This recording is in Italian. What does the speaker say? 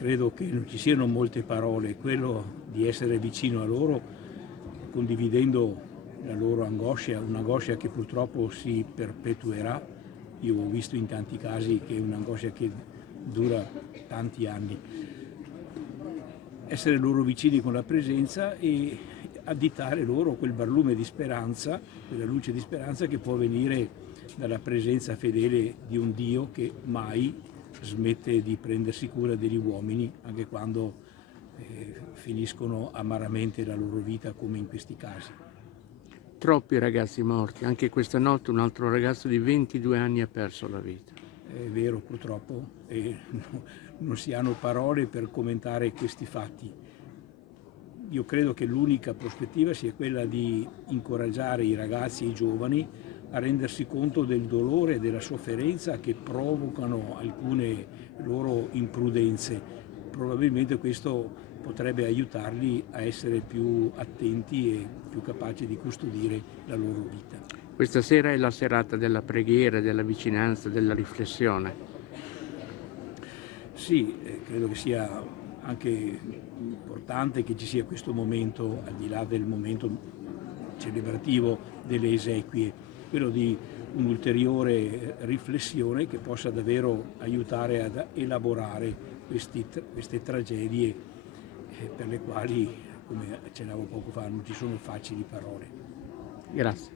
credo che non ci siano molte parole, quello di essere vicino a loro, condividendo la loro angoscia, un'angoscia che purtroppo si perpetuerà. Io ho visto in tanti casi che è un'angoscia che dura tanti anni. Essere loro vicini con la presenza e additare loro quel barlume di speranza, quella luce di speranza che può venire dalla presenza fedele di un Dio che mai smette di prendersi cura degli uomini, anche quando finiscono amaramente la loro vita, come in questi casi. Troppi ragazzi morti, anche questa notte un altro ragazzo di 22 anni ha perso la vita. È vero, purtroppo, non si hanno parole per commentare questi fatti. Io credo che l'unica prospettiva sia quella di incoraggiare i ragazzi e i giovani a rendersi conto del dolore e della sofferenza che provocano alcune loro imprudenze. Probabilmente questo potrebbe aiutarli a essere più attenti e più capaci di custodire la loro vita. Questa sera è la serata della preghiera, della vicinanza, della riflessione. Sì, credo che sia anche importante che ci sia questo momento, al di là del momento celebrativo delle esequie, quello di un'ulteriore riflessione che possa davvero aiutare ad elaborare queste tragedie per le quali, come accennavo poco fa, non ci sono facili parole. Grazie.